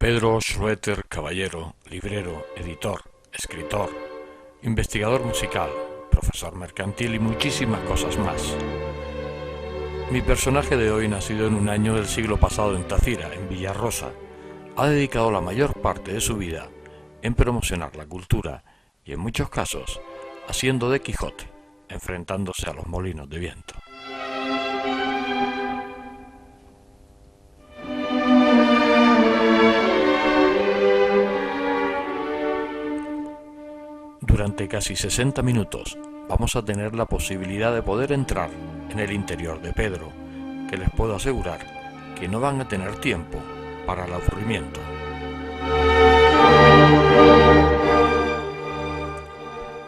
Pedro Schroeter Caballero, librero, editor, escritor, investigador musical, profesor mercantil y muchísimas cosas más. Mi personaje de hoy, nacido en un año del siglo pasado en Tafira, en Villarrosa, ha dedicado la mayor parte de su vida en promocionar la cultura y, en muchos casos, haciendo de Quijote, enfrentándose a los molinos de viento. Durante casi 60 minutos vamos a tener la posibilidad de poder entrar en el interior de Pedro, que les puedo asegurar que no van a tener tiempo para el aburrimiento.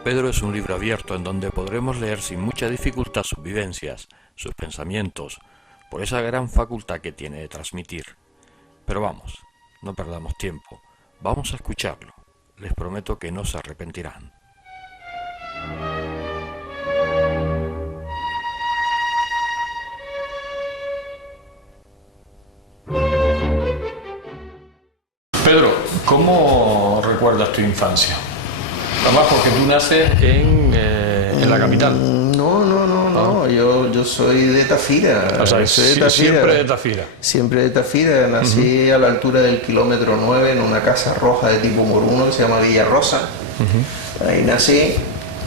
Pedro es un libro abierto en donde podremos leer sin mucha dificultad sus vivencias, sus pensamientos, por esa gran facultad que tiene de transmitir. Pero vamos, no perdamos tiempo, vamos a escucharlo. Les prometo que no se arrepentirán. Pedro, ¿cómo recuerdas tu infancia? Además, porque tú naces en la capital. No, yo soy de Tafira. O sea, soy de Tafira. Siempre de Tafira. Siempre de Tafira. Nací a la altura del kilómetro 9 en una casa roja de tipo moruno que se llama Villarrosa. Ahí nací.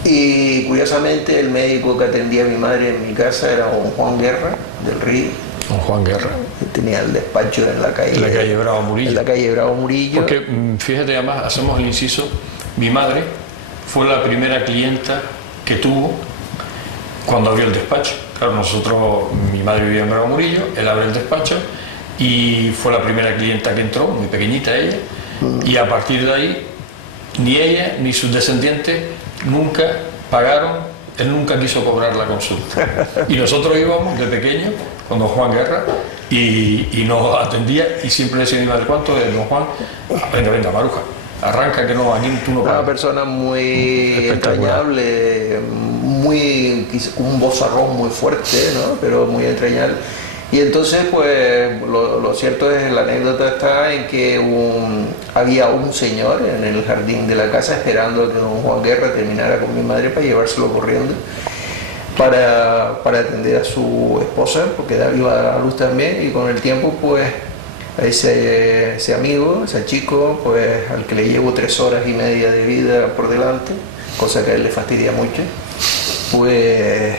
Y curiosamente el médico que atendía a mi madre en mi casa era don Juan Guerra del Río. Don Juan Guerra. Tenía el despacho en la calle. En la calle Bravo Murillo. En la calle Bravo Murillo. Porque, fíjate, además, hacemos el inciso, mi madre fue la primera clienta que tuvo cuando abrió el despacho. Claro, mi madre vivía en Bravo Murillo, él abre el despacho y fue la primera clienta que entró, muy pequeñita ella, y a partir de ahí, ni ella ni sus descendientes nunca pagaron, él nunca quiso cobrar la consulta. Y nosotros íbamos de pequeños con don Juan Guerra y nos atendía y siempre decía mi madre, ¿cuánto es don Juan? Venga, Maruja, arranca que no, aquí tú no pagas. Una persona muy entrañable, con un vozarrón muy fuerte, ¿no? Pero muy entrañable. Y entonces, pues, lo cierto es, la anécdota está en que había un señor en el jardín de la casa esperando a que don Juan Guerra terminara con mi madre para llevárselo corriendo para atender a su esposa, porque iba a dar a luz también, y con el tiempo, pues, a ese amigo, ese chico, pues, al que le llevo 3 horas y media de vida por delante, cosa que a él le fastidia mucho, pues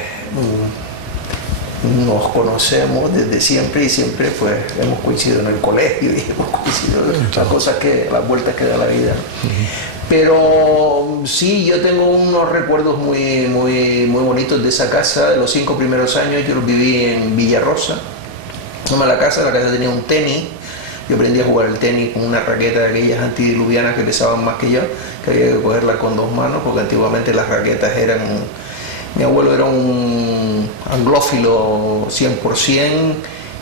nos conocemos desde siempre y siempre pues hemos coincidido en el colegio y hemos coincidido en las vueltas que da la vida. Pero sí, yo tengo unos recuerdos muy bonitos de esa casa. De los 5 primeros años yo viví en Villarrosa. La casa tenía un tenis. Yo aprendí a jugar el tenis con una raqueta de aquellas antidiluvianas que pesaban más que yo, que había que cogerla con 2 manos, porque antiguamente las raquetas eran... Mi abuelo era un anglófilo 100%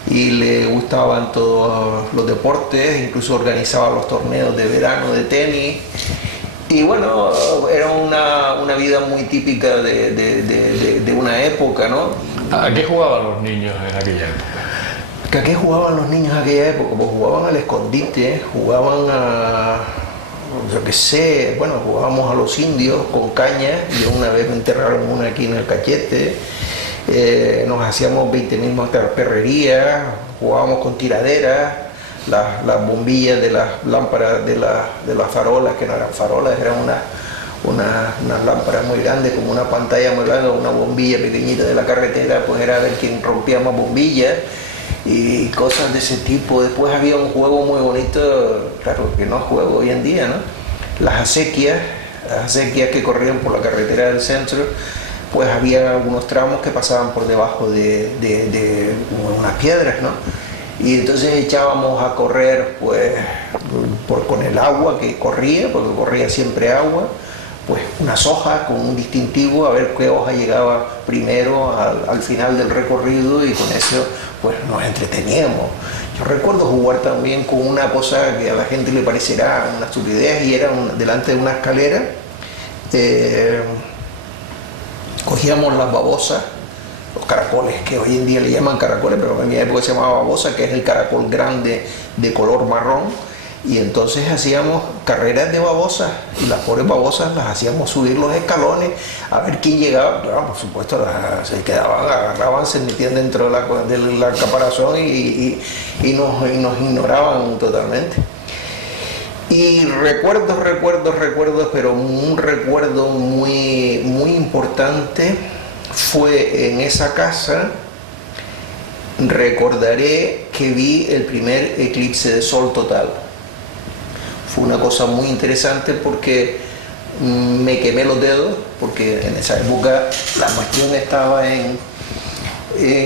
y le gustaban todos los deportes, incluso organizaba los torneos de verano de tenis. Y bueno, era una vida muy típica de una época, ¿no? ¿A qué jugaban los niños en aquella época? ¿A qué jugaban los niños en aquella época? Pues jugaban al escondite, jugaban a... yo qué sé, bueno, jugábamos a los indios con caña. Yo una vez me enterraron una aquí en el cachete, nos hacíamos 20.000 perrerías, jugábamos con tiraderas, las bombillas de las lámparas de las farolas, que no eran farolas, eran unas lámparas muy grandes, como una pantalla muy grande, una bombilla pequeñita de la carretera, pues era a ver quién rompía más bombillas y cosas de ese tipo. Después había un juego muy bonito, claro que no es juego hoy en día, ¿no? Las acequias que corrían por la carretera del centro, pues había algunos tramos que pasaban por debajo de unas piedras, ¿no? Y entonces echábamos a correr, pues, con el agua que corría, porque corría siempre agua, pues unas hojas con un distintivo, a ver qué hoja llegaba primero al final del recorrido, y con eso pues nos entreteníamos. Yo recuerdo jugar también con una cosa que a la gente le parecerá una estupidez, y era delante de una escalera, cogíamos las babosas, los caracoles, que hoy en día le llaman caracoles, pero en mi época se llamaba babosa, que es el caracol grande de color marrón, Y entonces hacíamos carreras de babosas, y las pobres babosas las hacíamos subir los escalones a ver quién llegaba. Claro, por supuesto, se quedaban, agarraban, se metían dentro de la caparazón y nos ignoraban totalmente. Y recuerdos, pero un recuerdo muy, muy importante fue en esa casa. Recordaré que vi el primer eclipse de sol total. Fue una cosa muy interesante porque me quemé los dedos, porque en esa época la cuestión estaba en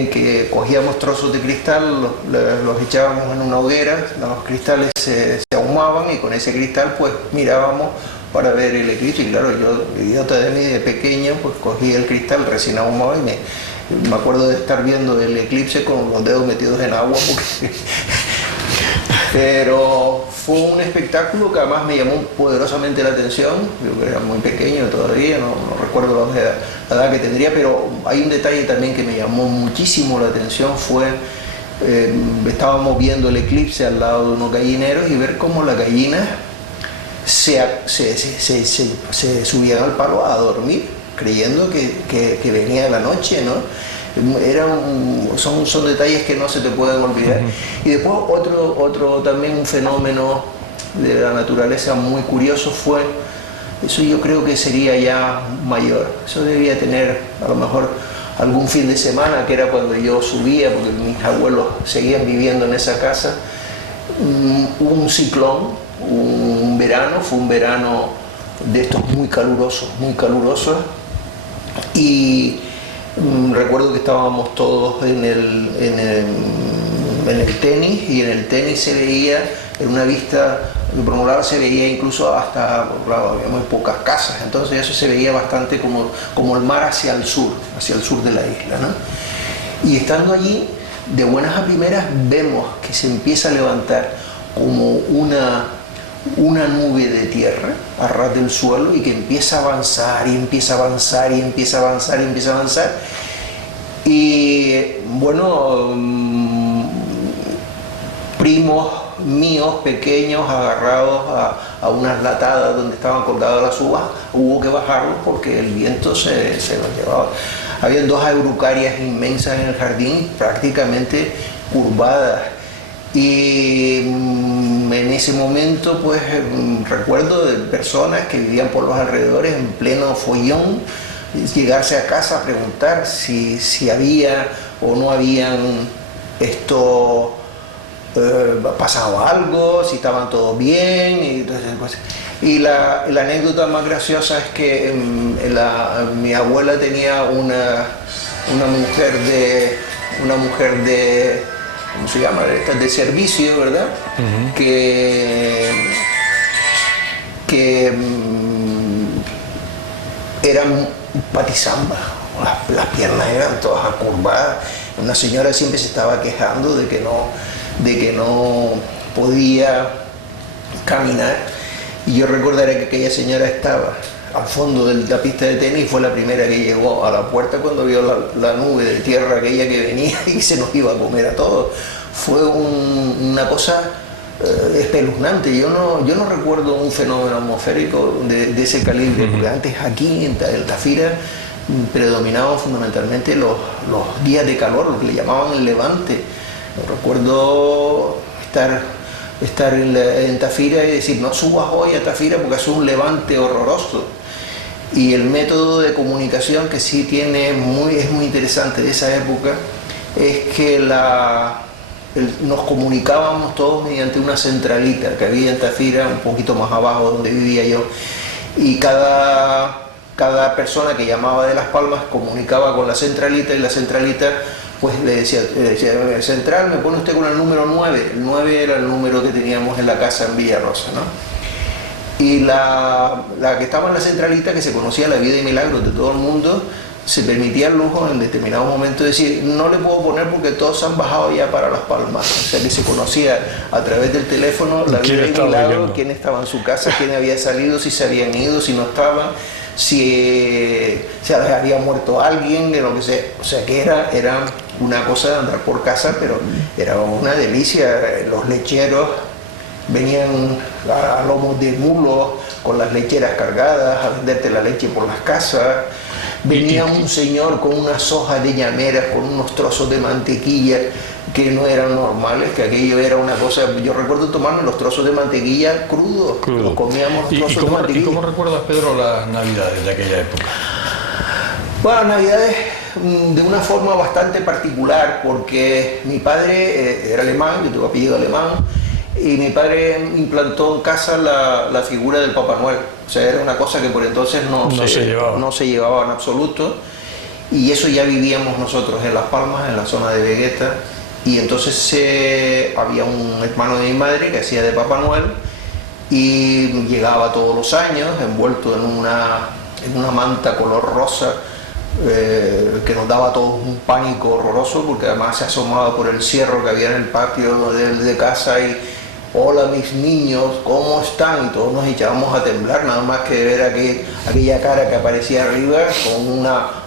que cogíamos trozos de cristal, los echábamos en una hoguera, los cristales se ahumaban y con ese cristal pues mirábamos para ver el eclipse. Y claro, yo, idiota de mí, de pequeño, pues cogí el cristal recién ahumado y me acuerdo de estar viendo el eclipse con los dedos metidos en agua porque pero fue un espectáculo que además me llamó poderosamente la atención. Yo era muy pequeño todavía, no recuerdo la edad que tendría, pero hay un detalle también que me llamó muchísimo la atención, estábamos viendo el eclipse al lado de unos gallineros y ver cómo las gallinas se subían al palo a dormir, creyendo que venía la noche, ¿no? Son detalles que no se te pueden olvidar. Y después otro también un fenómeno de la naturaleza muy curioso fue, eso yo creo que sería ya mayor, eso debía tener a lo mejor algún fin de semana, que era cuando yo subía, porque mis abuelos seguían viviendo en esa casa. Un ciclón, fue un verano de estos muy calurosos, y recuerdo que estábamos todos en el tenis, y en el tenis se veía, en una vista por un lado se veía incluso hasta, claro, había muy pocas casas, entonces eso se veía bastante como el mar hacia el sur de la isla, ¿no? Y estando allí, de buenas a primeras vemos que se empieza a levantar como una nube de tierra a ras del suelo y que empieza a avanzar y empieza a avanzar y empieza a avanzar y empieza a avanzar. Y bueno, primos míos pequeños agarrados a unas latadas donde estaban colgadas las uvas, hubo que bajarlos porque el viento se los llevaba. Habían dos araucarias inmensas en el jardín, prácticamente curvadas. Y en ese momento pues recuerdo de personas que vivían por los alrededores en pleno follón, llegarse a casa a preguntar si había o no habían pasado algo, si estaban todos bien. Y, entonces, pues, la anécdota más graciosa es que mi abuela tenía una mujer de ¿cómo se llama? De servicio, ¿verdad? Que eran patizambas, las piernas eran todas acurvadas. Una señora siempre se estaba quejando de que no podía caminar, y yo recordaré que aquella señora estaba al fondo de la pista de tenis y fue la primera que llegó a la puerta cuando vio la nube de tierra aquella que venía y se nos iba a comer a todos. Fue una cosa espeluznante. Yo no recuerdo un fenómeno atmosférico de ese calibre, porque antes aquí en Tafira predominaban fundamentalmente los días de calor, lo que le llamaban el levante. Recuerdo estar en Tafira y decir, no subas hoy a Tafira porque es un levante horroroso. Y el método de comunicación que sí tiene es muy interesante de esa época es que nos comunicábamos todos mediante una centralita que había en Tafira, un poquito más abajo donde vivía yo, y cada persona que llamaba de Las Palmas comunicaba con la centralita, y la centralita pues le decía, central, me pone usted con el número 9. El 9 era el número que teníamos en la casa en Villarrosa, ¿no? Y la que estaba en la centralita, que se conocía la vida y milagros de todo el mundo, se permitía el lujo en determinado momento de decir, no le puedo poner porque todos han bajado ya para Las Palmas. O sea que se conocía a través del teléfono la vida y milagros, quién estaba en su casa, quién había salido, si se habían ido, si no estaban, si se había muerto alguien, de lo que sea. O sea que era una cosa de andar por casa, pero era una delicia. Los lecheros venían a lomos de mulos con las lecheras cargadas a venderte la leche por las casas. Venía un señor con unas hojas de llameras, con unos trozos de mantequilla que no eran normales, que aquello era una cosa. Yo recuerdo tomarme los trozos de mantequilla crudos, los comíamos los trozos de mantequilla. ¿Y cómo recuerdas, Pedro, las navidades de aquella época? Bueno, navidades de una forma bastante particular, porque mi padre era alemán, yo tengo apellido alemán, y mi padre implantó en casa la figura del Papá Noel. O sea, era una cosa que por entonces no se llevaba en absoluto, y eso ya vivíamos nosotros en Las Palmas, en la zona de Vegueta, y entonces había un hermano de mi madre que hacía de Papá Noel, y llegaba todos los años envuelto en una manta color rosa, que nos daba a todos un pánico horroroso, porque además se asomaba por el cierro que había en el patio de casa y hola mis niños, ¿cómo están? Y todos nos echábamos a temblar, nada más que ver aquella cara que aparecía arriba con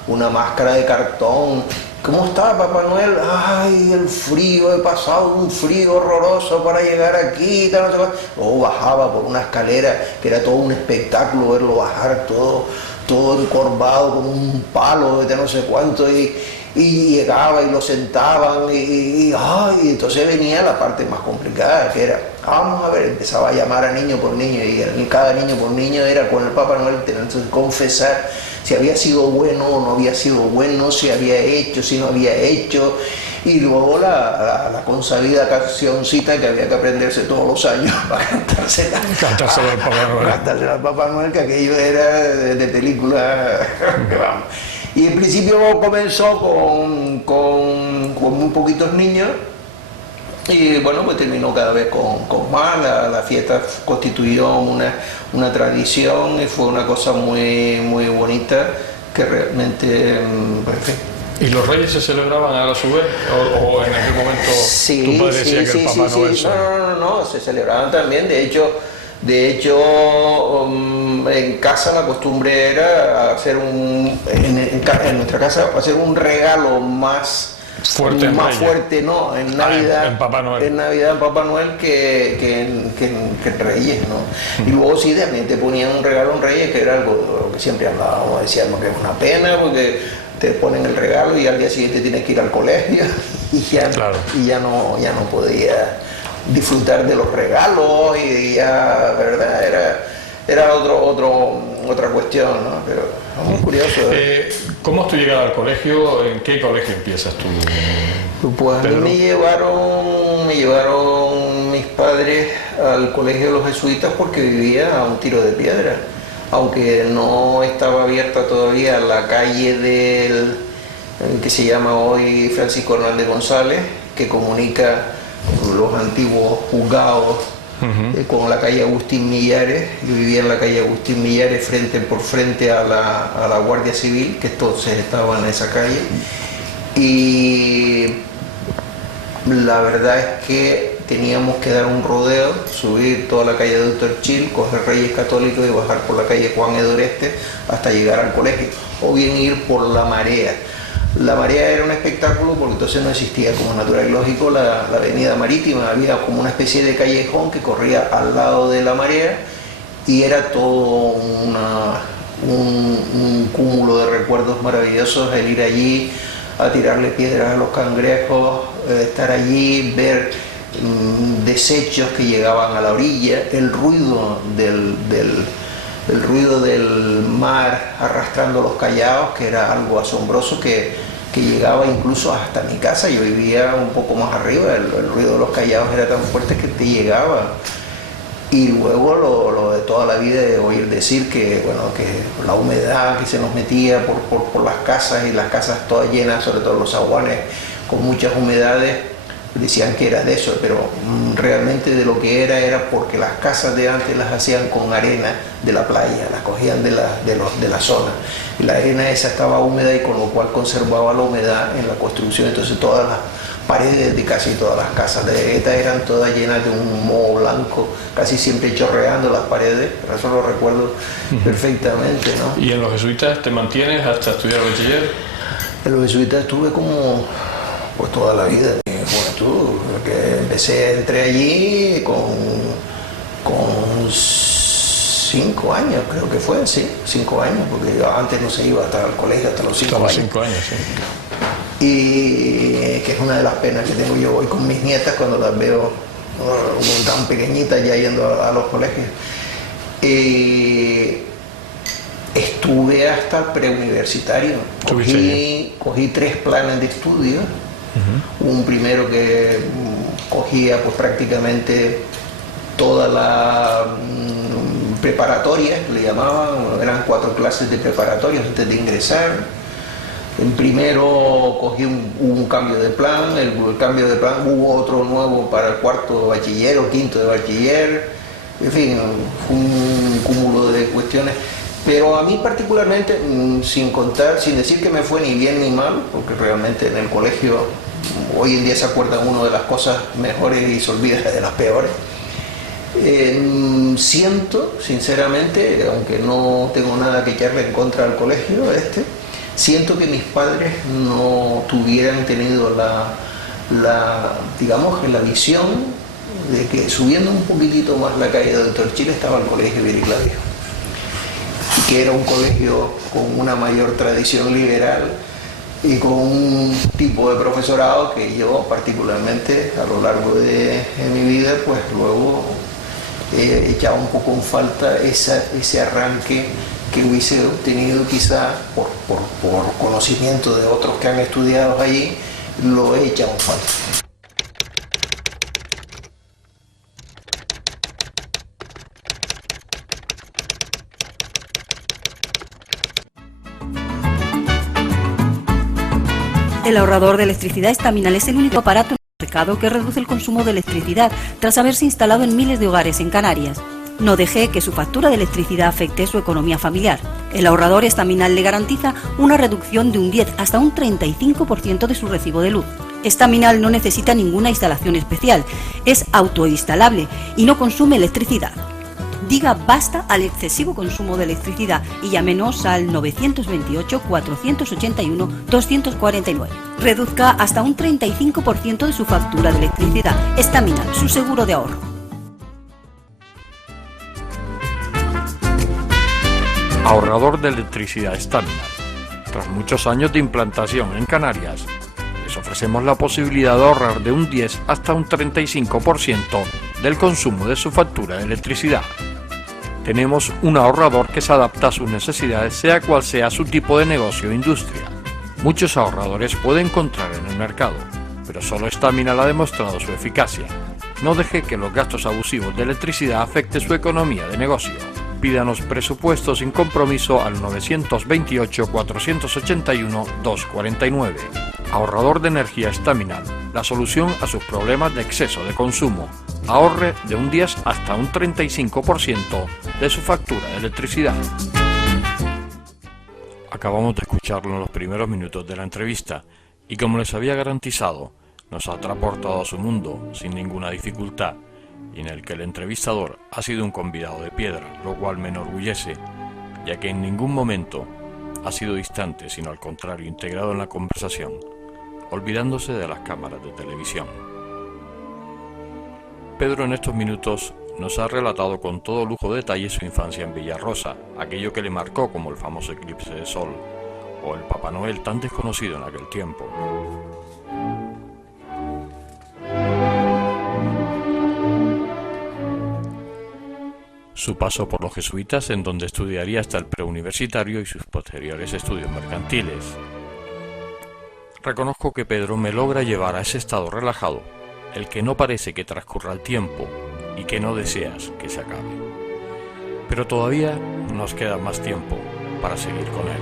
una máscara de cartón. ¿Cómo está Papá Noel? Ay, el frío, he pasado un frío horroroso para llegar aquí, tal, no sé cuál. Luego bajaba por una escalera, que era todo un espectáculo verlo bajar todo encorvado con un palo de no sé cuánto, y llegaba y lo sentaban y entonces venía la parte más complicada, que era, vamos a ver, empezaba a llamar a niño por niño, y cada niño por niño era con el Papá Noel teniendo que confesar si había sido bueno o no había sido bueno, si había hecho, si no había hecho, y luego la consabida cancioncita que había que aprenderse todos los años para cantársela al Papá Noel, que aquello era de película. Vamos. Y en principio comenzó con muy poquitos niños, y bueno, pues terminó cada vez con más. La fiesta constituyó una tradición y fue una cosa muy, muy bonita, que realmente, pues, en fin. ¿Y los reyes se celebraban a su vez? ¿O en aquel momento tu padre decía que el Papá Noel? No, se celebraban también. De hecho, en casa la costumbre era hacer en nuestra casa hacer un regalo más fuerte, ¿no? En Navidad, en Papá Noel. En Navidad en Papá Noel que en Reyes, ¿no? Y luego sí, también te ponían un regalo en Reyes, que era algo que siempre hablábamos, decíamos que es una pena, porque te ponen el regalo y al día siguiente tienes que ir al colegio y ya no podía disfrutar de los regalos, y ya, ¿verdad? Era otra cuestión, ¿no? Pero es muy curioso. ¿Cómo es tu llegada al colegio? ¿En qué colegio empiezas tú? Pues a mí me llevaron mis padres al colegio de los jesuitas, porque vivía a un tiro de piedra, aunque no estaba abierta todavía la calle que se llama hoy Francisco Hernández González, que comunica los antiguos juzgados con la calle Agustín Millares. Yo vivía en la calle Agustín Millares por frente a la Guardia Civil, que entonces estaba en esa calle, y la verdad es que teníamos que dar un rodeo, subir toda la calle Doctor Chill, coger Reyes Católicos y bajar por la calle Juan Edoreste hasta llegar al colegio, o bien ir por la Marea. La Marea era un espectáculo porque entonces no existía, como natural y lógico, la avenida marítima. Había como una especie de callejón que corría al lado de la Marea, y era todo un cúmulo de recuerdos maravillosos el ir allí a tirarle piedras a los cangrejos, estar allí, ver desechos que llegaban a la orilla, el ruido del mar arrastrando los callados, que era algo asombroso, que llegaba incluso hasta mi casa. Yo vivía un poco más arriba, el ruido de los callados era tan fuerte que te llegaba. Y luego lo de toda la vida, de oír decir que la humedad que se nos metía por las casas, y las casas todas llenas, sobre todo los zaguanes con muchas humedades, decían que era de eso, pero realmente de lo que era porque las casas de antes las hacían con arena de la playa, las cogían de la zona, y la arena esa estaba húmeda, y con lo cual conservaba la humedad en la construcción. Entonces todas las paredes de casi todas las casas de Vegueta eran todas llenas de un moho blanco, casi siempre chorreando las paredes. Pero eso lo recuerdo perfectamente, ¿no? ¿Y en los jesuitas te mantienes hasta estudiar bachiller? En los jesuitas estuve como pues toda la vida, mi juventud, porque entré allí 5 años, creo que fue, sí, 5 años, porque yo antes no se iba hasta el colegio hasta los 5 Hasta los años. 5 años, sí. Y que es una de las penas que tengo yo hoy con mis nietas cuando las veo tan pequeñitas ya yendo a los colegios. Estuve hasta preuniversitario. Cogí 3 planes de estudio. Un primero que cogía pues prácticamente toda la preparatoria, le llamaban, eran 4 clases de preparatoria antes de ingresar. En primero cogí un cambio de plan, el cambio de plan hubo otro nuevo para el 4º de bachiller o 5º de bachiller, en fin, un cúmulo de cuestiones. Pero a mí particularmente, sin decir que me fue ni bien ni mal, porque realmente en el colegio hoy en día se acuerda uno de las cosas mejores y se olvida de las peores. Siento, sinceramente, aunque no tengo nada que echarle en contra al colegio siento que mis padres no tuvieran tenido digamos, la visión de que subiendo un poquitito más la calle de Doctor Chile estaba el colegio Viriclavio, que era un colegio con una mayor tradición liberal y con un tipo de profesorado que yo particularmente a lo largo de mi vida pues luego echaba un poco en falta ese arranque que hubiese obtenido quizá por conocimiento de otros que han estudiado allí, lo he echado en falta. El ahorrador de electricidad Estaminal es el único aparato en el mercado que reduce el consumo de electricidad tras haberse instalado en miles de hogares en Canarias. No deje que su factura de electricidad afecte su economía familiar. El ahorrador Estaminal le garantiza una reducción de un 10 hasta un 35% de su recibo de luz. Estaminal no necesita ninguna instalación especial, es autoinstalable y no consume electricidad. Diga basta al excesivo consumo de electricidad y llámenos al 928-481-249. Reduzca hasta un 35% de su factura de electricidad. Estaminal, su seguro de ahorro. Ahorrador de electricidad Estaminal. Tras muchos años de implantación en Canarias, les ofrecemos la posibilidad de ahorrar de un 10 hasta un 35% del consumo de su factura de electricidad. Tenemos un ahorrador que se adapta a sus necesidades, sea cual sea su tipo de negocio o industria. Muchos ahorradores puede encontrar en el mercado, pero solo Estaminal ha demostrado su eficacia. No deje que los gastos abusivos de electricidad afecten su economía de negocio. Pídanos presupuesto sin compromiso al 928-481-249. Ahorrador de energía Estaminal, la solución a sus problemas de exceso de consumo. Ahorre de un 10 hasta un 35% de su factura de electricidad. Acabamos de escucharlo en los primeros minutos de la entrevista y como les había garantizado, nos ha transportado a su mundo sin ninguna dificultad, y en el que el entrevistador ha sido un convidado de piedra, lo cual me enorgullece, ya que en ningún momento ha sido distante, sino al contrario, integrado en la conversación, olvidándose de las cámaras de televisión. Pedro en estos minutos nos ha relatado con todo lujo de detalle su infancia en Villarrosa, aquello que le marcó como el famoso eclipse de sol, o el Papá Noel tan desconocido en aquel tiempo. Su paso por los jesuitas, en donde estudiaría hasta el preuniversitario, y sus posteriores estudios mercantiles. Reconozco que Pedro me logra llevar a ese estado relajado, el que no parece que transcurra el tiempo y que no deseas que se acabe. Pero todavía nos queda más tiempo para seguir con él.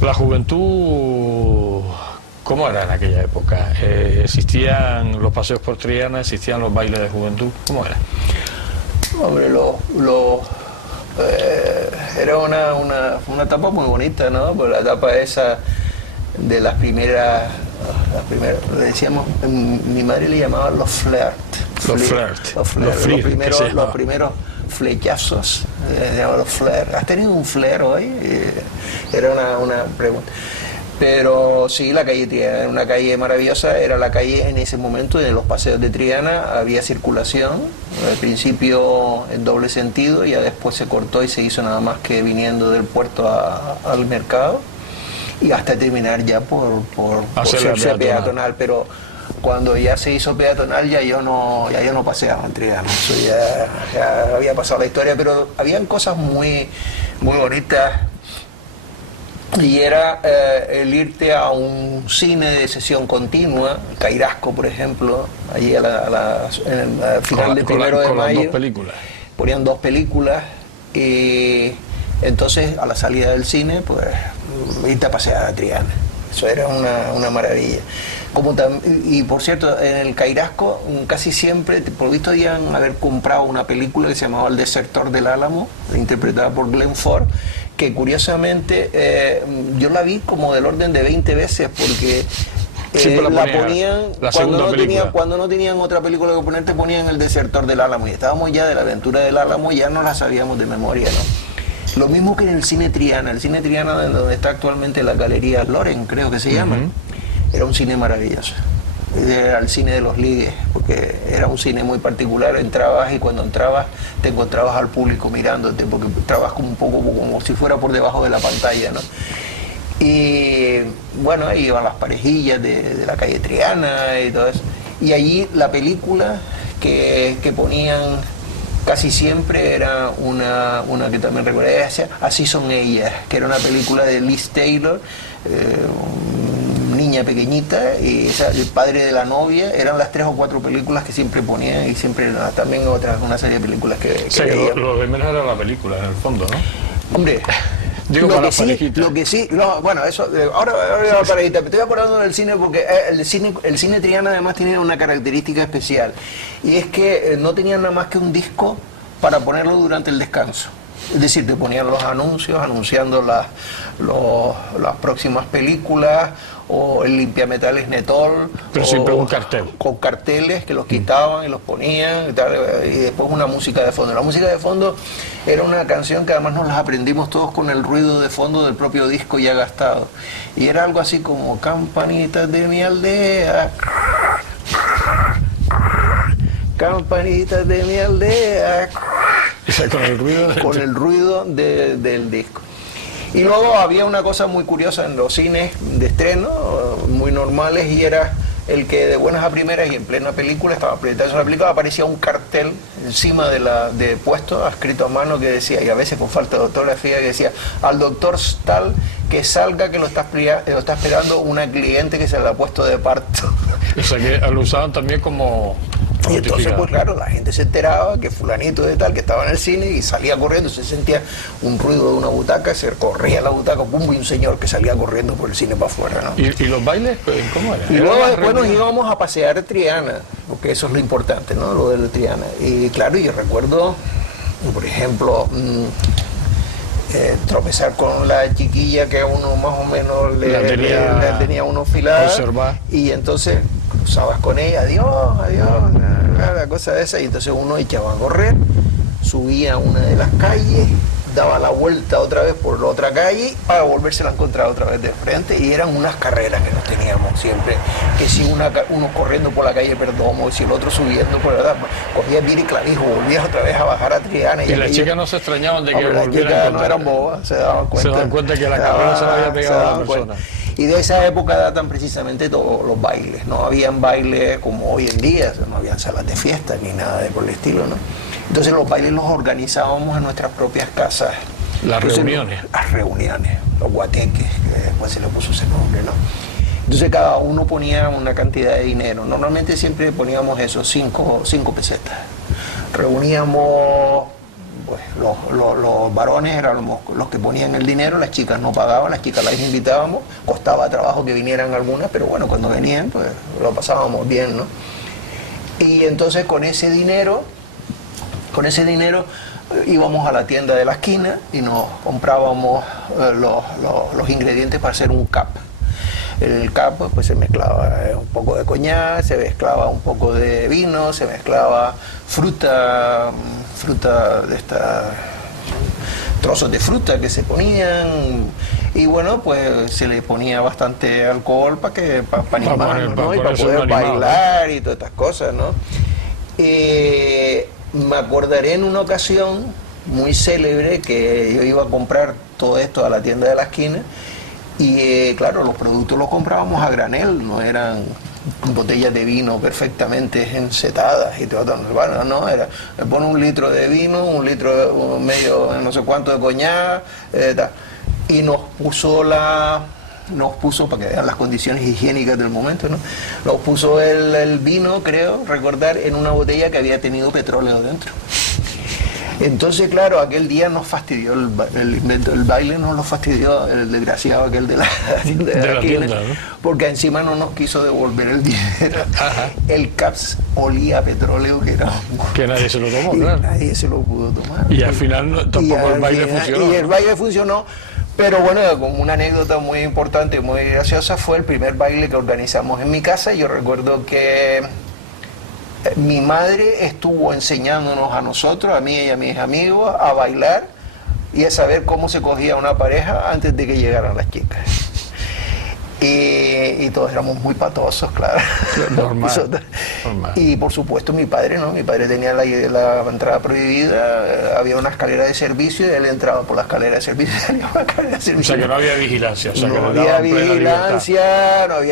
La juventud, ¿cómo era en aquella época? ¿Existían los paseos por Triana? ¿Existían los bailes de juventud? ¿Cómo era? Hombre, era una etapa muy bonita, ¿no? Pues la etapa esa de las primeras, le decíamos, mi madre le llamaba los flirt. Los primeros flechazos, le llamaban los flirt. ¿Has tenido un flirt hoy? Era una pregunta. Pero sí, la calle Triana era una calle maravillosa, era la calle en ese momento de los paseos de Triana, había circulación, al principio en doble sentido, ya después se cortó y se hizo nada más que viniendo del puerto al mercado, y hasta terminar ya por hacerse peatonal, pero cuando ya se hizo peatonal ya yo no paseaba en Triana, eso ya había pasado la historia, pero habían cosas muy bonitas. Y era el irte a un cine de sesión continua, Cairasco, por ejemplo, allí al final del 1 de mayo. Dos películas. Ponían 2 películas y entonces a la salida del cine, pues irte a pasear a Triana. Eso era una maravilla. Y por cierto, en el Cairasco casi siempre, por visto, habían haber comprado una película que se llamaba El Desertor del Álamo, interpretada por Glenn Ford, que curiosamente yo la vi como del orden de 20 veces porque la ponían cuando no tenían otra película que poner, te ponían El Desertor del Álamo y estábamos ya de la aventura del Álamo, ya no la sabíamos de memoria, ¿no? Lo mismo que en el Cine Triana, donde está actualmente la Galería Loren, creo que se llama, era un cine maravilloso. Era el cine de los ligues, porque era un cine muy particular, entrabas y cuando entrabas te encontrabas al público mirándote, porque entrabas como un poco como si fuera por debajo de la pantalla, ¿no? Y bueno, ahí iban las parejillas de la calle Triana y todo eso. Y allí la película que ponían casi siempre era una que también recordé, Así son ellas, que era una película de Liz Taylor, niña pequeñita, y el padre de la novia. Eran las 3 o 4 películas que siempre ponían, y siempre también una serie de películas que veíamos. Lo de menos era la película, en el fondo, ¿no? Hombre, digo, lo que sí, bueno, eso, ahora la parejita, me estoy acordando del cine porque el cine Triana además tiene una característica especial, y es que no tenían nada más que un disco para ponerlo durante el descanso. Es decir, te ponían los anuncios anunciando las próximas películas, o el limpiametales Netol, pero siempre un cartel, con carteles que los quitaban y los ponían y tal, y después una música de fondo. La música de fondo era una canción que además nos las aprendimos todos con el ruido de fondo del propio disco ya gastado, y era algo así como campanitas de mi aldea, campanitas de mi aldea, con el ruido del disco. Y luego había una cosa muy curiosa en los cines de estreno, muy normales, y era el que de buenas a primeras y en plena película, estaba proyectando la película, aparecía un cartel encima de puesto, escrito a mano, que decía, y a veces con falta de ortografía, que decía: al doctor tal que salga, que lo está esperando una cliente que se la ha puesto de parto. O sea que lo usaban también como... Y entonces, pues claro, la gente se enteraba que fulanito de tal que estaba en el cine y salía corriendo, se sentía un ruido de una butaca, se corría la butaca, pum, y un señor que salía corriendo por el cine para afuera, ¿no? ¿Y los bailes cómo eran? Y luego después nos íbamos a pasear a Triana, porque eso es lo importante, ¿no? Lo de Triana. Y claro, yo recuerdo, por ejemplo, tropezar con la chiquilla que a uno más o menos le tenía uno filada, y entonces cruzabas con ella, adiós, la cosa de esa, y entonces uno echaba a correr, subía a una de las calles, daba la vuelta otra vez por la otra calle para volverse a encontrar otra vez de frente, y eran unas carreras que nos teníamos siempre, que si uno corriendo por la calle Perdomo, y si el otro subiendo por la verdad, cogías bien y clavijo, volvías otra vez a bajar a Triana. Y las chicas no se extrañaban de que volvieran. Las chicas no eran bobas, se daban cuenta. Se daban cuenta que la carrera se la había pegado a la persona. Y de esa época datan precisamente todos los bailes. No habían bailes como hoy en día, no habían salas de fiesta ni nada de por el estilo, ¿no? Entonces los bailes los organizábamos en nuestras propias casas. Las reuniones, los guateques, que después se le puso ese nombre, ¿no? Entonces cada uno ponía una cantidad de dinero. Normalmente siempre poníamos esos 5 pesetas. Reuníamos, pues, los varones eran los que ponían el dinero, las chicas no pagaban, las chicas las invitábamos, costaba trabajo que vinieran algunas, pero bueno, cuando venían, pues lo pasábamos bien, ¿no? Y entonces con ese dinero íbamos a la tienda de la esquina y nos comprábamos los ingredientes para hacer un cap. El cap, pues se mezclaba un poco de coñac, se mezclaba un poco de vino, se mezclaba fruta de esta, trozos de fruta que se ponían, Y bueno, pues se le ponía bastante alcohol para animarnos, ¿no? Y para ponerse poder uno animado, bailar y todas estas cosas, ¿no? Me acordaré en una ocasión muy célebre que yo iba a comprar todo esto a la tienda de la esquina y claro, los productos los comprábamos a granel, no eran botellas de vino perfectamente encetadas y todo, bueno, no, era, me pone 1 litro de vino, 1 litro medio, no sé cuánto de coñac, y nos puso, para que vean las condiciones higiénicas del momento, ¿no? Nos puso el vino, creo, recordar, en una botella que había tenido petróleo dentro. Entonces, claro, aquel día nos fastidió el baile, nos lo fastidió el desgraciado aquel de la tienda, ¿no? Porque encima no nos quiso devolver el dinero. Ajá. El CAPS olía a petróleo que nadie se lo tomó, claro. Nadie se lo pudo tomar. Y al final tampoco el baile funcionó. Y el baile funcionó. Pero bueno, como una anécdota muy importante y muy graciosa, fue el primer baile que organizamos en mi casa. Yo recuerdo que mi madre estuvo enseñándonos a nosotros, a mí y a mis amigos, a bailar y a saber cómo se cogía una pareja antes de que llegaran las chicas. Y todos éramos muy patosos, claro. Normal. Y por supuesto mi padre, ¿no? Mi padre tenía la entrada prohibida, había una escalera de servicio y él entraba por la escalera de servicio y salía por la escalera de servicio. O sea que no había vigilancia. O sea, no había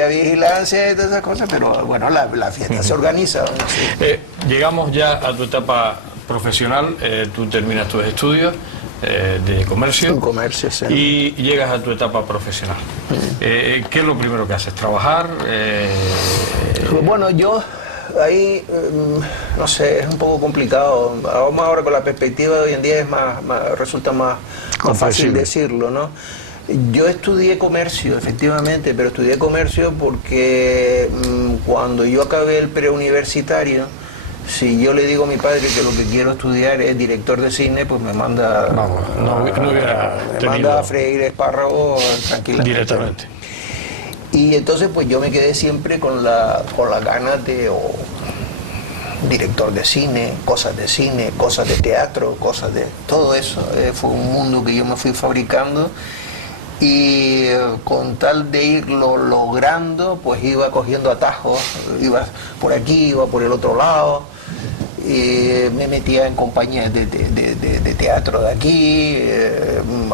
vigilancia y todas esas cosas, pero bueno, la fiesta se organiza. ¿Sí? Llegamos ya a tu etapa profesional, tú terminas tus estudios de comercio. En comercio, sí. Y llegas a tu etapa profesional. ¿Qué es lo primero que haces? ¿Trabajar? Bueno, yo ahí, no sé, es un poco complicado. Vamos ahora con la perspectiva de hoy en día resulta más fácil decirlo, ¿no? Yo estudié comercio, efectivamente, pero estudié comercio porque cuando yo acabé el preuniversitario, si yo le digo a mi padre que lo que quiero estudiar es director de cine, pues me manda, me manda a freír espárragos tranquilamente. Directamente. Y entonces pues yo me quedé siempre con la ganas de director de cine, cosas de teatro, cosas de todo eso. Fue un mundo que yo me fui fabricando y con tal de irlo logrando, pues iba cogiendo atajos, iba por aquí, iba por el otro lado. Me metía en compañías de teatro de aquí,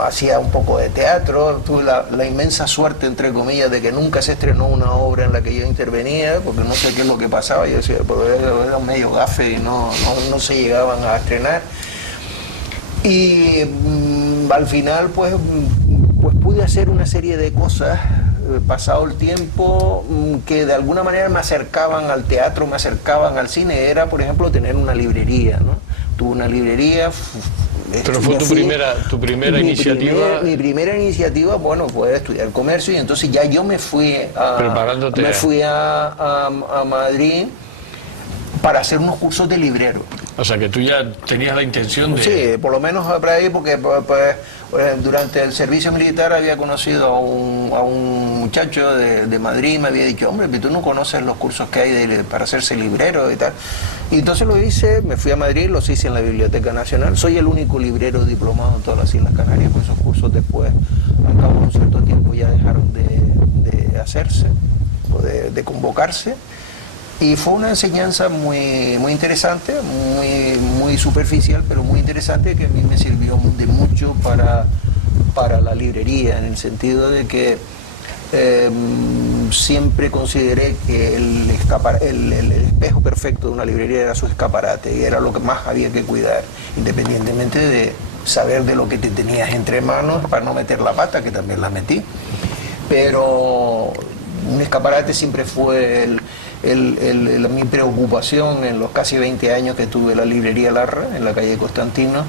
hacía un poco de teatro, tuve la inmensa suerte, entre comillas, de que nunca se estrenó una obra en la que yo intervenía, porque no sé qué es lo que pasaba, yo decía, pues era medio gafe y no se llegaban a estrenar. Y al final pues pude hacer una serie de cosas, pasado el tiempo, que de alguna manera me acercaban al teatro, me acercaban al cine. Era, por ejemplo, tener una librería, ¿no? Tuve una librería. ¿Pero fue tu primera iniciativa? Mi primera iniciativa, bueno, fue estudiar comercio, y entonces ya yo me fui a Madrid para hacer unos cursos de librero. O sea, que tú ya tenías la intención de... Sí, por lo menos para ahí, porque pues, durante el servicio militar había conocido a un muchacho de Madrid y me había dicho, hombre, tú no conoces los cursos que hay para hacerse librero y tal. Y entonces lo hice, me fui a Madrid, los hice en la Biblioteca Nacional. Soy el único librero diplomado en todas las Islas Canarias, pues esos cursos después, al cabo de un cierto tiempo, ya dejaron de hacerse o de convocarse. Y fue una enseñanza muy interesante, muy superficial, pero muy interesante, que a mí me sirvió de mucho para la librería, en el sentido de que siempre consideré que el espejo perfecto de una librería era su escaparate, y era lo que más había que cuidar, independientemente de saber de lo que te tenías entre manos para no meter la pata, que también la metí. Pero un escaparate siempre fue mi preocupación en los casi 20 años que tuve la librería Larra, en la calle Constantino,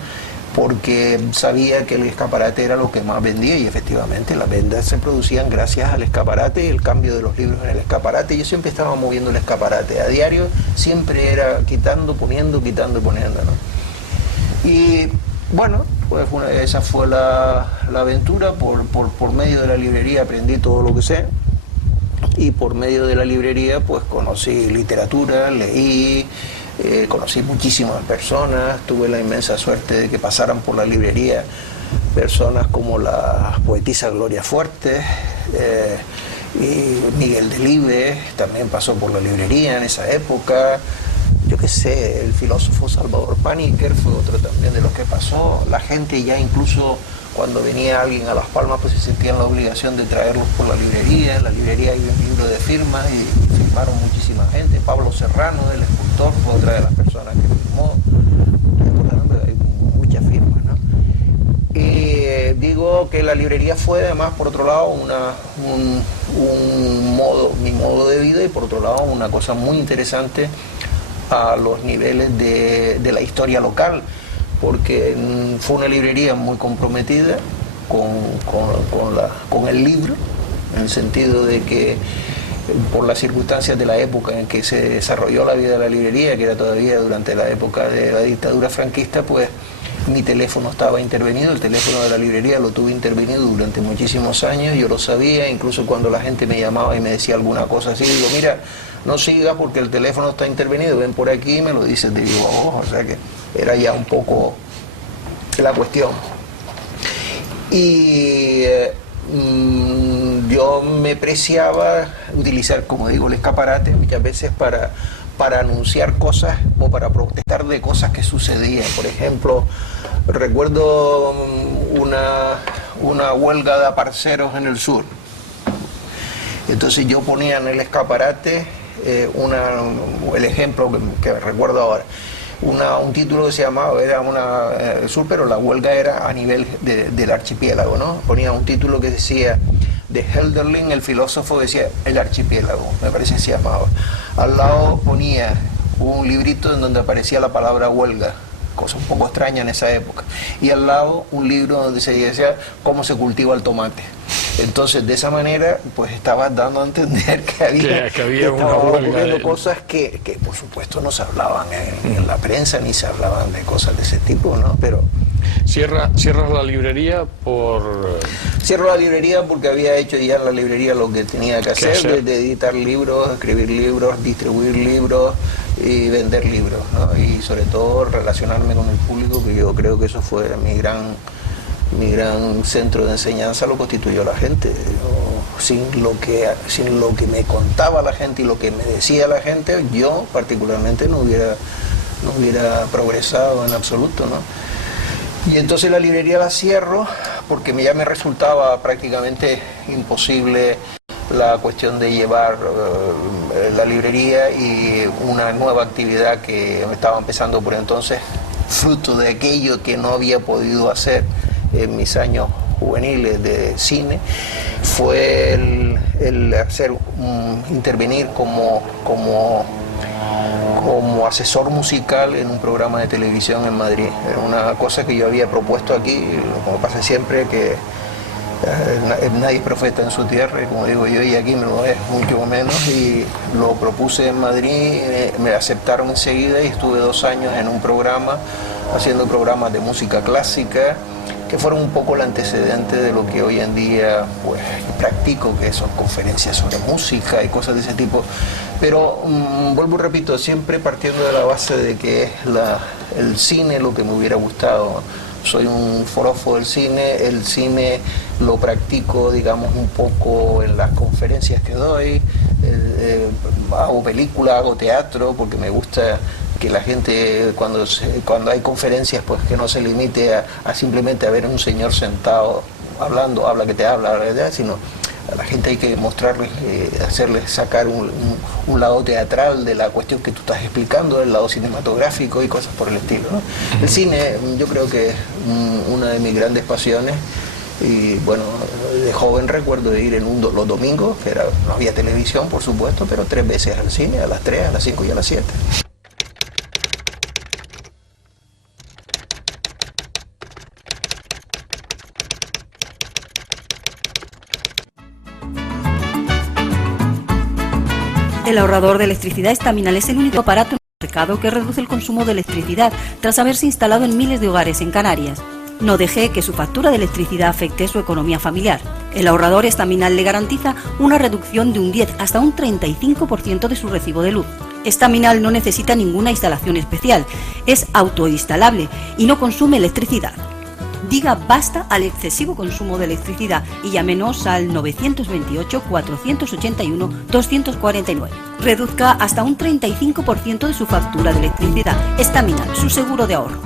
porque sabía que el escaparate era lo que más vendía, y efectivamente las ventas se producían gracias al escaparate y el cambio de los libros en el escaparate. Yo siempre estaba moviendo el escaparate, a diario siempre era quitando, poniendo, quitando y poniendo, ¿no? Y bueno, pues esa fue la aventura. Por medio de la librería aprendí todo lo que sé, y por medio de la librería pues conocí literatura, leí, conocí muchísimas personas, tuve la inmensa suerte de que pasaran por la librería personas como la poetisa Gloria Fuertes, y Miguel Delibes también pasó por la librería en esa época. Yo qué sé, el filósofo Salvador Paniker fue otro también de los que pasó. La gente ya incluso cuando venía alguien a Las Palmas pues se sentían la obligación de traerlos por la librería. En la librería hay un libro de firmas y firmaron muchísima gente. Pablo Serrano, el escultor, fue otra de las personas que firmó. Hay muchas firmas, ¿no? Y digo que la librería fue además, por otro lado, mi modo de vida, y por otro lado una cosa muy interesante a los niveles de la historia local, porque fue una librería muy comprometida con el libro, en el sentido de que por las circunstancias de la época en que se desarrolló la vida de la librería, que era todavía durante la época de la dictadura franquista, pues mi teléfono estaba intervenido, el teléfono de la librería lo tuve intervenido durante muchísimos años, yo lo sabía, incluso cuando la gente me llamaba y me decía alguna cosa así, digo, mira, no sigas porque el teléfono está intervenido, ven por aquí y me lo dices de viva voz, o sea que era ya un poco la cuestión. Y yo me preciaba utilizar, como digo, el escaparate muchas veces para anunciar cosas o para protestar de cosas que sucedían. Por ejemplo, recuerdo una huelga de aparceros en el sur. Entonces yo ponía en el escaparate el ejemplo que recuerdo ahora, un título que se llamaba, era el sur, pero la huelga era a nivel del archipiélago, ¿no? Ponía un título que decía de Hölderlin, el filósofo, decía el archipiélago, me parece que se llamaba. Al lado ponía un librito en donde aparecía la palabra huelga, cosa un poco extraña en esa época, y al lado un libro donde se decía cómo se cultiva el tomate. Entonces, de esa manera, pues estaba dando a entender que había ocurriendo cosas que por supuesto no se hablaban en la prensa, ni se hablaban de cosas de ese tipo, ¿no? Pero ¿Cierras la librería por...? Cierro la librería porque había hecho ya en la librería lo que tenía que hacer, de editar libros, escribir libros, distribuir libros y vender libros, ¿no? Y sobre todo relacionarme con el público, que yo creo que eso fue mi gran centro de enseñanza, lo constituyó la gente. Sin lo que me contaba la gente y lo que me decía la gente, yo particularmente no hubiera progresado en absoluto, ¿no? Y entonces la librería la cierro porque ya me resultaba prácticamente imposible la cuestión de llevar la librería y una nueva actividad que estaba empezando por entonces, fruto de aquello que no había podido hacer en mis años juveniles de cine, fue el intervenir como asesor musical en un programa de televisión en Madrid. Era una cosa que yo había propuesto aquí, como pasa siempre, que nadie es profeta en su tierra, y como digo yo, y aquí me lo es mucho menos, y lo propuse en Madrid, me aceptaron enseguida y estuve 2 años en un programa, haciendo programas de música clásica, que fueron un poco el antecedente de lo que hoy en día pues practico, que son conferencias sobre música y cosas de ese tipo. Pero vuelvo y repito, siempre partiendo de la base de que es el cine lo que me hubiera gustado. Soy un forofo del cine, el cine lo practico, digamos, un poco en las conferencias que doy, hago películas, hago teatro, porque me gusta que la gente cuando hay conferencias pues que no se limite a simplemente a ver a un señor sentado hablando, habla que te habla, sino a la gente hay que mostrarles, hacerles sacar un lado teatral de la cuestión que tú estás explicando, el lado cinematográfico y cosas por el estilo, ¿no? El cine yo creo que es una de mis grandes pasiones. Y bueno, de joven recuerdo de ir los domingos, que no había televisión por supuesto, pero 3 veces al cine, a las 3, a las 5 y a las 7. El ahorrador de electricidad Estaminal es el único aparato en el mercado que reduce el consumo de electricidad tras haberse instalado en miles de hogares en Canarias. No deje que su factura de electricidad afecte su economía familiar. El ahorrador Estaminal le garantiza una reducción de un 10 hasta un 35% de su recibo de luz. Estaminal no necesita ninguna instalación especial, es autoinstalable y no consume electricidad. Diga basta al excesivo consumo de electricidad y llámenos al 928 481 249. Reduzca hasta un 35% de su factura de electricidad. Staminal, su seguro de ahorro.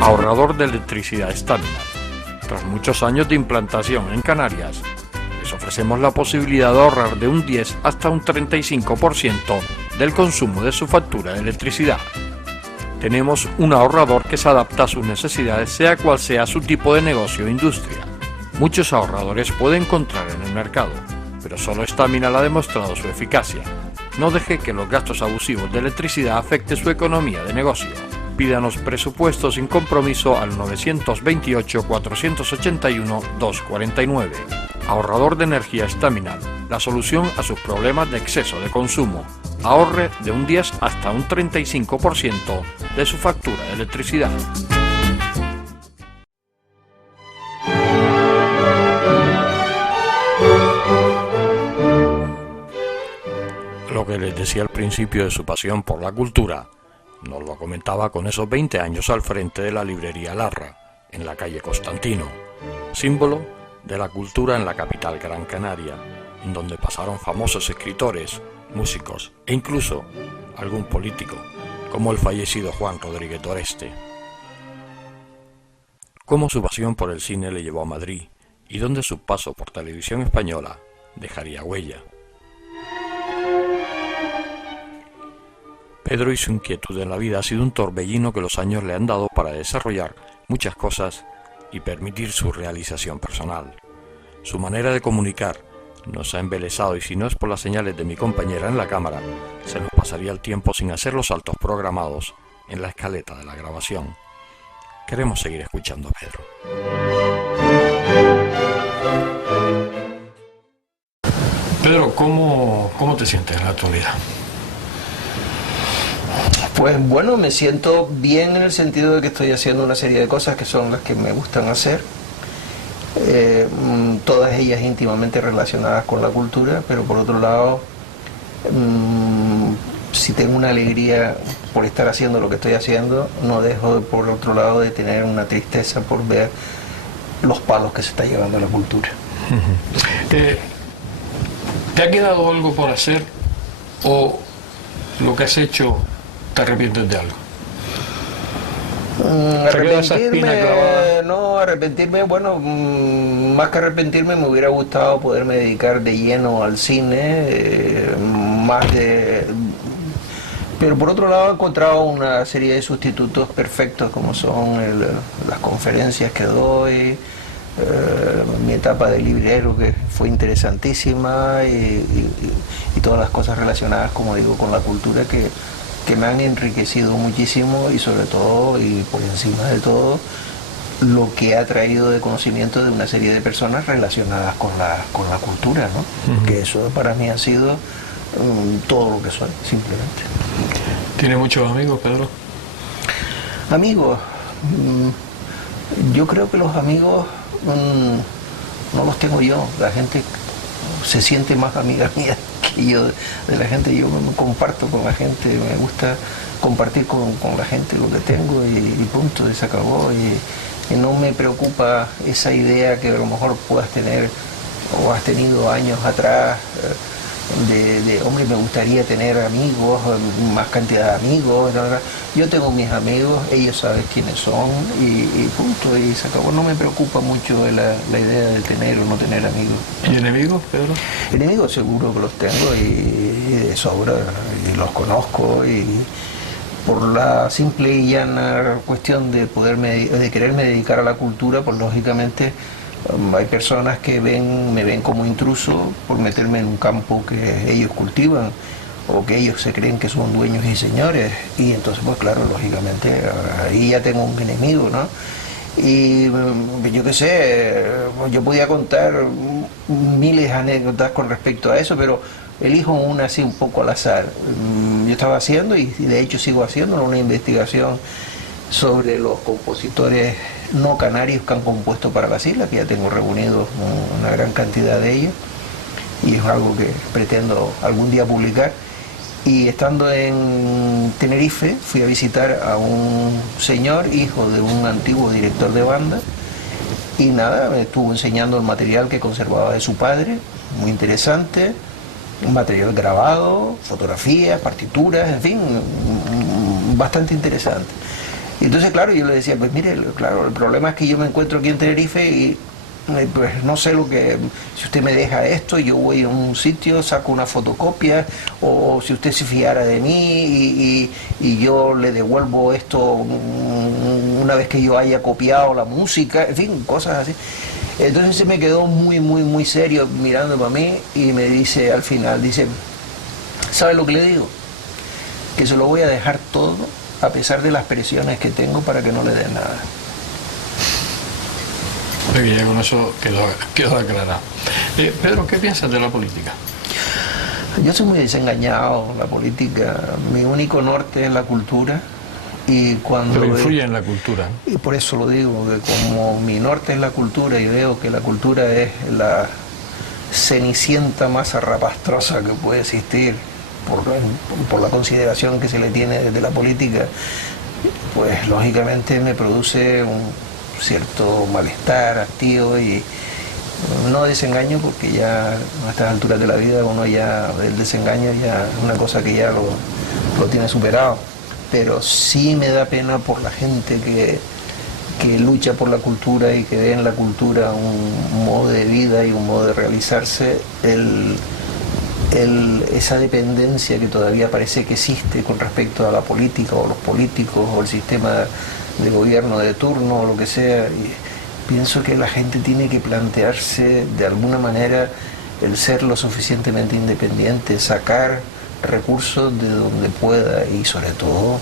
Ahorrador de electricidad Staminal. Tras muchos años de implantación en Canarias, les ofrecemos la posibilidad de ahorrar de un 10 hasta un 35% del consumo de su factura de electricidad. Tenemos un ahorrador que se adapta a sus necesidades, sea cual sea su tipo de negocio o industria. Muchos ahorradores puede encontrar en el mercado, pero solo Staminal ha demostrado su eficacia. No deje que los gastos abusivos de electricidad afecten su economía de negocio. Pídanos presupuesto sin compromiso al 928-481-249. Ahorrador de energía Staminal, la solución a sus problemas de exceso de consumo. Ahorre de un 10 hasta un 35% de su factura de electricidad. Lo que les decía al principio de su pasión por la cultura, nos lo comentaba con esos 20 años al frente de la librería Larra, en la calle Constantino, símbolo de la cultura en la capital Gran Canaria, en donde pasaron famosos escritores, músicos e incluso algún político, como el fallecido Juan Rodríguez Doreste. Cómo su pasión por el cine le llevó a Madrid y dónde su paso por Televisión Española dejaría huella. Pedro y su inquietud en la vida ha sido un torbellino que los años le han dado para desarrollar muchas cosas y permitir su realización personal. Su manera de comunicar nos ha embelesado y si no es por las señales de mi compañera en la cámara, se nos pasaría el tiempo sin hacer los saltos programados en la escaleta de la grabación. Queremos seguir escuchando a Pedro. Pedro, ¿cómo te sientes en la actualidad? Pues bueno, me siento bien en el sentido de que estoy haciendo una serie de cosas que son las que me gustan hacer, todas ellas íntimamente relacionadas con la cultura, pero por otro lado, si tengo una alegría por estar haciendo lo que estoy haciendo, no dejo por otro lado de tener una tristeza por ver los palos que se está llevando la cultura. ¿Te ha quedado algo por hacer o lo que has hecho te arrepientes de algo? Arrepentirme, bueno, más que arrepentirme me hubiera gustado poderme dedicar de lleno al cine, pero por otro lado he encontrado una serie de sustitutos perfectos como son las conferencias que doy, mi etapa de librero que fue interesantísima y todas las cosas relacionadas, como digo, con la cultura que me han enriquecido muchísimo y sobre todo y por encima de todo lo que ha traído de conocimiento de una serie de personas relacionadas con la cultura, ¿no? Que eso para mí ha sido todo lo que soy, simplemente. ¿Tiene muchos amigos, Pedro? Amigos, yo creo que los amigos no los tengo yo, la gente se siente más amiga mía que yo de la gente. Yo me comparto con la gente, me gusta compartir con la gente lo que tengo y punto, y se acabó, y no me preocupa esa idea que a lo mejor puedas tener o has tenido años atrás de hombre, me gustaría tener amigos, más cantidad de amigos. Yo tengo mis amigos, ellos saben quiénes son y punto, y se acabó. No me preocupa mucho la idea de tener o no tener amigos. ¿Y enemigos, Pedro? Enemigos seguro que los tengo y de sobra, y los conozco, y por la simple y llana cuestión de quererme dedicar a la cultura, pues lógicamente hay personas que me ven como intruso por meterme en un campo que ellos cultivan o que ellos se creen que son dueños y señores, y entonces pues claro, lógicamente ahí ya tengo un enemigo, ¿no? Y yo qué sé, yo podía contar miles de anécdotas con respecto a eso, pero elijo una así un poco al azar. Yo estaba haciendo, y de hecho sigo haciendo, una investigación sobre los compositores no canarios que han compuesto para las islas, que ya tengo reunido una gran cantidad de ellos, y es algo que pretendo algún día publicar. Y estando en Tenerife fui a visitar a un señor, hijo de un antiguo director de banda, y nada, me estuvo enseñando el material que conservaba de su padre, muy interesante, un material grabado, fotografías, partituras, en fin, bastante interesante. Y entonces, claro, yo le decía, pues mire, claro, el problema es que yo me encuentro aquí en Tenerife y pues no sé lo que, si usted me deja esto, yo voy a un sitio, saco una fotocopia, o si usted se fiara de mí y yo le devuelvo esto una vez que yo haya copiado la música, en fin, cosas así. Entonces se me quedó muy serio mirando para mí y me dice al final, dice, ¿sabe lo que le digo? Que se lo voy a dejar todo a pesar de las presiones que tengo para que no le den nada. Ya con eso quedó aclarado. Pedro, ¿qué piensas de la política? Yo soy muy desengañado, la política, mi único norte es la cultura. Y cuando pero influye en la cultura. Y por eso lo digo, que como mi norte es la cultura y veo que la cultura es la cenicienta más arrapastrosa que puede existir por la consideración que se le tiene desde la política, pues lógicamente me produce un cierto malestar, hastío y no desengaño, porque ya a estas alturas de la vida uno ya, el desengaño ya es una cosa que ya lo tiene superado. Pero sí me da pena por la gente que lucha por la cultura y que ve en la cultura un modo de vida y un modo de realizarse, esa dependencia que todavía parece que existe con respecto a la política o los políticos o el sistema de gobierno de turno o lo que sea. Y pienso que la gente tiene que plantearse de alguna manera el ser lo suficientemente independiente, sacar recursos de donde pueda y sobre todo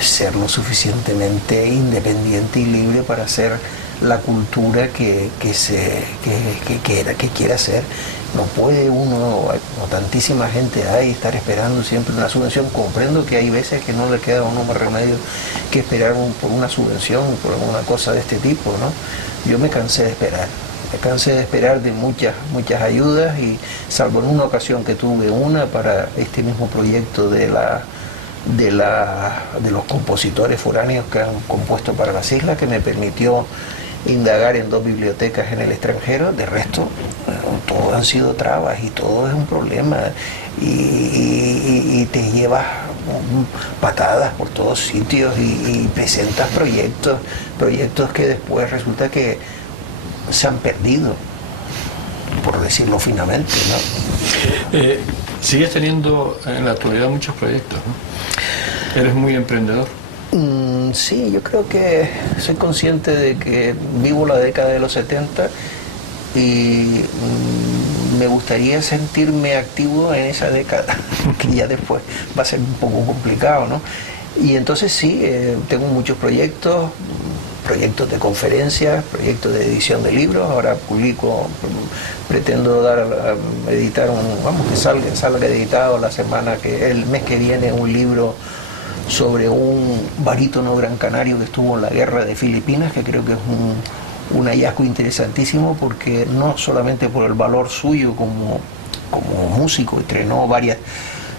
ser lo suficientemente independiente y libre para hacer la cultura que quiera hacer. No puede uno, como tantísima gente hay, estar esperando siempre una subvención. Comprendo que hay veces que no le queda a uno más remedio que esperar por una subvención, por alguna cosa de este tipo, ¿no? Yo me cansé de esperar. Me cansé de esperar de muchas ayudas y salvo en una ocasión que tuve una para este mismo proyecto de los compositores foráneos que han compuesto para las islas, que me permitió indagar en 2 bibliotecas en el extranjero. De resto, todo han sido trabas y todo es un problema y te llevas patadas por todos sitios y presentas proyectos que después resulta que se han perdido, por decirlo finamente, ¿no? Sigues teniendo en la actualidad muchos proyectos, ¿no? Eres muy emprendedor. Sí, yo creo que soy consciente de que vivo la década de los 70 y me gustaría sentirme activo en esa década, que ya después va a ser un poco complicado, ¿no? Y entonces sí, tengo muchos proyectos de conferencias, proyectos de edición de libros. Ahora pretendo editar que salga editado el mes que viene un libro sobre un barítono gran canario que estuvo en la guerra de Filipinas, que creo que es un hallazgo interesantísimo, porque no solamente por el valor suyo como músico, estrenó varias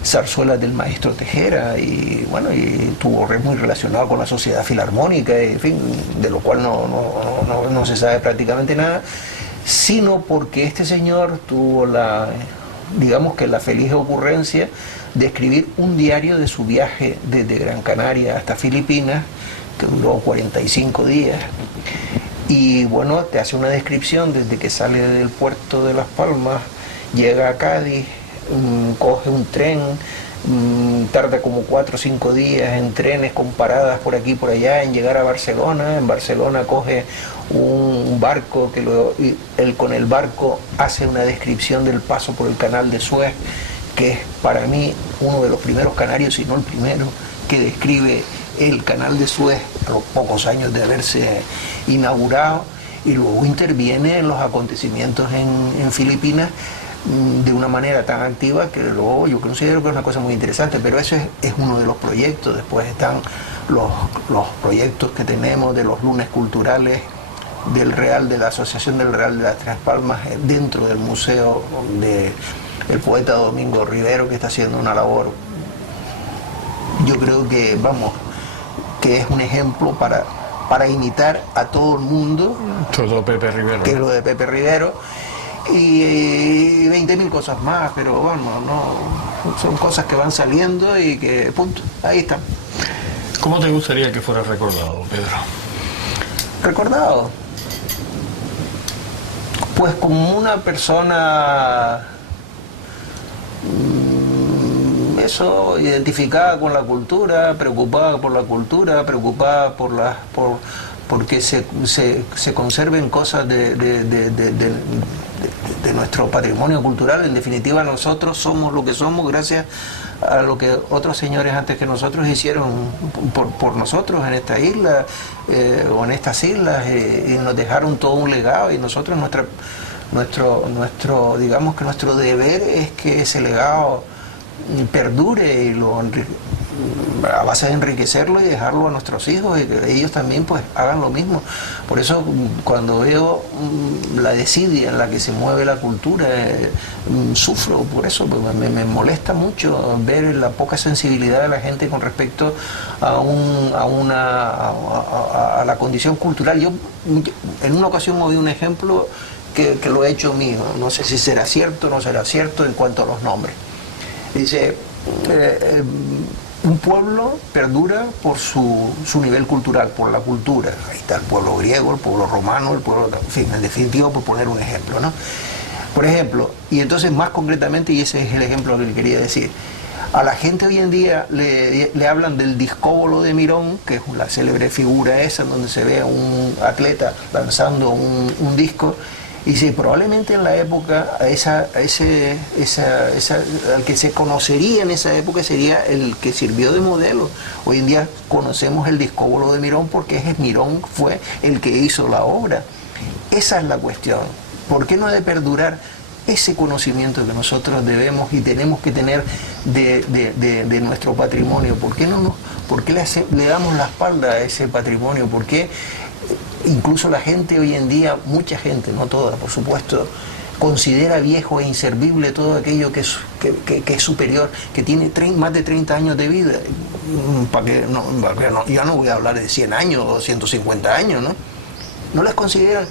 zarzuelas del maestro Tejera y bueno, y estuvo muy relacionado con la Sociedad Filarmónica, en fin, de lo cual no se sabe prácticamente nada, sino porque este señor tuvo digamos que la feliz ocurrencia de escribir un diario de su viaje desde Gran Canaria hasta Filipinas, que duró 45 días. Y bueno, te hace una descripción desde que sale del puerto de Las Palmas, llega a Cádiz, coge un tren, tarda como 4 o 5 días en trenes con paradas por aquí y por allá en llegar a Barcelona. En Barcelona coge un barco y él con el barco hace una descripción del paso por el canal de Suez, que es para mí uno de los primeros canarios, si no el primero, que describe el canal de Suez a los pocos años de haberse inaugurado, y luego interviene en los acontecimientos en Filipinas de una manera tan activa que luego yo considero que es una cosa muy interesante. Pero eso es uno de los proyectos. Después están los proyectos que tenemos de los lunes culturales del Real, de la Asociación del Real de las Tres Palmas, dentro del museo del poeta Domingo Rivero, que está haciendo una labor creo que, vamos, que es un ejemplo para imitar a todo el mundo. Todo Pepe Rivero. Que es lo de Pepe Rivero. Y 20.000 cosas más, pero bueno, no, son cosas que van saliendo y que, punto, ahí están. ¿Cómo te gustaría que fuera recordado, Pedro? ¿Recordado? Pues como una persona, eso, identificada con la cultura, preocupada por la cultura, preocupada porque se conserven cosas de nuestro patrimonio cultural. En definitiva, nosotros somos lo que somos gracias a lo que otros señores antes que nosotros hicieron por nosotros en esta isla o en estas islas, y nos dejaron todo un legado, y nosotros digamos que nuestro deber es que ese legado perdure y a base de enriquecerlo y dejarlo a nuestros hijos, y que ellos también pues hagan lo mismo. Por eso cuando veo la desidia en la que se mueve la cultura, sufro por eso, pues me molesta mucho ver la poca sensibilidad de la gente con respecto a la condición cultural. Yo en una ocasión oí un ejemplo que lo he hecho mío, no sé si será cierto o no será cierto en cuanto a los nombres. Dice, un pueblo perdura por su nivel cultural, por la cultura. Ahí está el pueblo griego, el pueblo romano, el pueblo, en fin, en definitiva, por poner un ejemplo, ¿no? Por ejemplo, y entonces más concretamente, y ese es el ejemplo que quería decir, a la gente hoy en día le hablan del discóbolo de Mirón, que es la célebre figura esa donde se ve a un atleta lanzando un disco. Y sí, probablemente en la época, al que se conocería en esa época sería el que sirvió de modelo. Hoy en día conocemos el discóbolo de Mirón porque Mirón fue el que hizo la obra. Esa es la cuestión. ¿Por qué no ha de perdurar ese conocimiento que nosotros debemos y tenemos que tener de nuestro patrimonio? ¿Por qué le damos la espalda a ese patrimonio? ¿Por qué incluso la gente hoy en día, mucha gente, no toda, por supuesto, considera viejo e inservible todo aquello que es superior, que tiene más de 30 años de vida? Ya no voy a hablar de 100 años o 150 años, ¿no? No las consideran.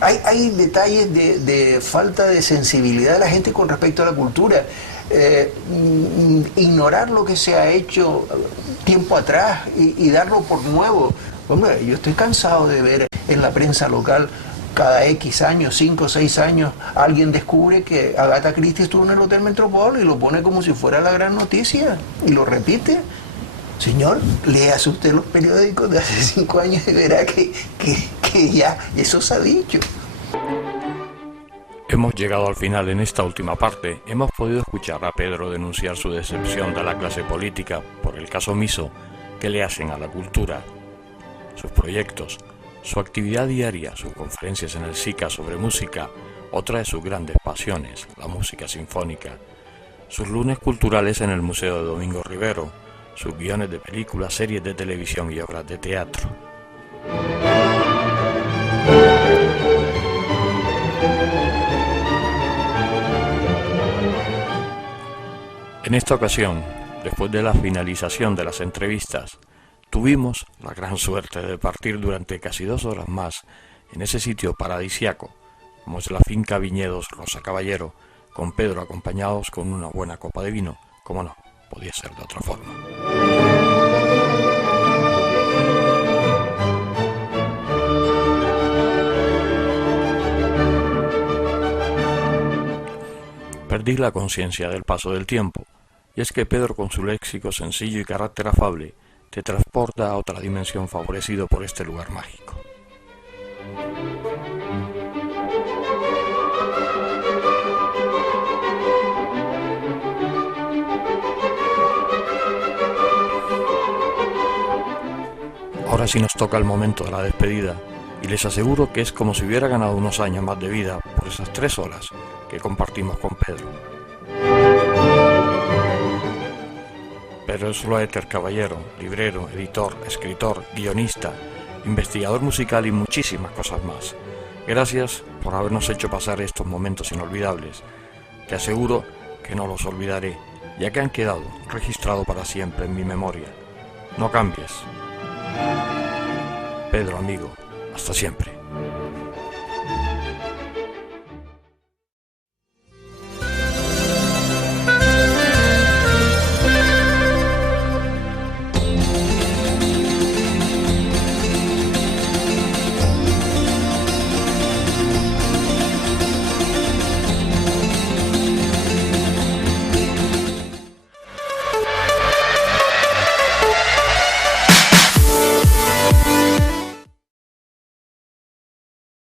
Hay detalles de falta de sensibilidad de la gente con respecto a la cultura. Ignorar lo que se ha hecho tiempo atrás y darlo por nuevo. Hombre, yo estoy cansado de ver en la prensa local cada X años, 5 o 6 años, alguien descubre que Agatha Christie estuvo en el Hotel Metropol y lo pone como si fuera la gran noticia y lo repite. Señor, léase usted los periódicos de hace 5 años y verá que ya eso se ha dicho. Hemos llegado al final. En esta última parte hemos podido escuchar a Pedro denunciar su decepción de la clase política por el caso omiso que le hacen a la cultura, sus proyectos, su actividad diaria, sus conferencias en el SICA sobre música, otra de sus grandes pasiones, la música sinfónica, sus lunes culturales en el Museo de Domingo Rivero, sus guiones de películas, series de televisión y obras de teatro. En esta ocasión, después de la finalización de las entrevistas, tuvimos la gran suerte de partir durante casi 2 horas más en ese sitio paradisiaco, como es la finca Viñedos Rosa Caballero, con Pedro acompañados con una buena copa de vino, como no podía ser de otra forma. Perdí la conciencia del paso del tiempo, y es que Pedro, con su léxico sencillo y carácter afable, te transporta a otra dimensión, favorecido por este lugar mágico. Ahora sí nos toca el momento de la despedida, y les aseguro que es como si hubiera ganado unos años más de vida por esas 3 horas que compartimos con Pedro. Pedro Sloeter Caballero, librero, editor, escritor, guionista, investigador musical y muchísimas cosas más. Gracias por habernos hecho pasar estos momentos inolvidables. Te aseguro que no los olvidaré, ya que han quedado registrados para siempre en mi memoria. no cambies. Pedro, amigo, hasta siempre.